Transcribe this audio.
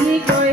তো বিধি কয়